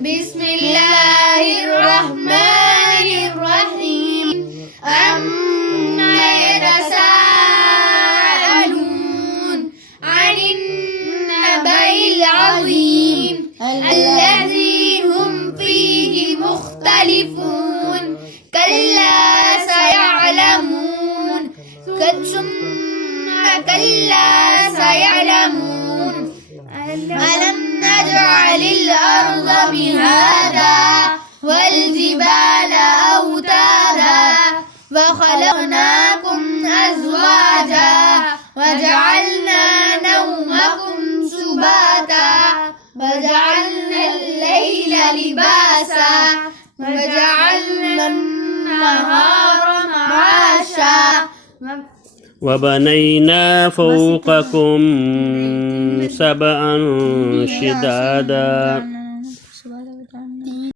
بسم الله الرحمن الرحيم عما يتساءلون عن النبأ العظيم الذي هم فيه مختلفون كلا سيعلمون ثم كلا سيعلمون ألم نجعل الأرض مهادا والجبال أوتادا وخلقناكم أزواجا وجعلنا نومكم سباتا وجعلنا الليل لباسا وجعلنا النهار معاشا وبنينا فوقكم سبعا شدادا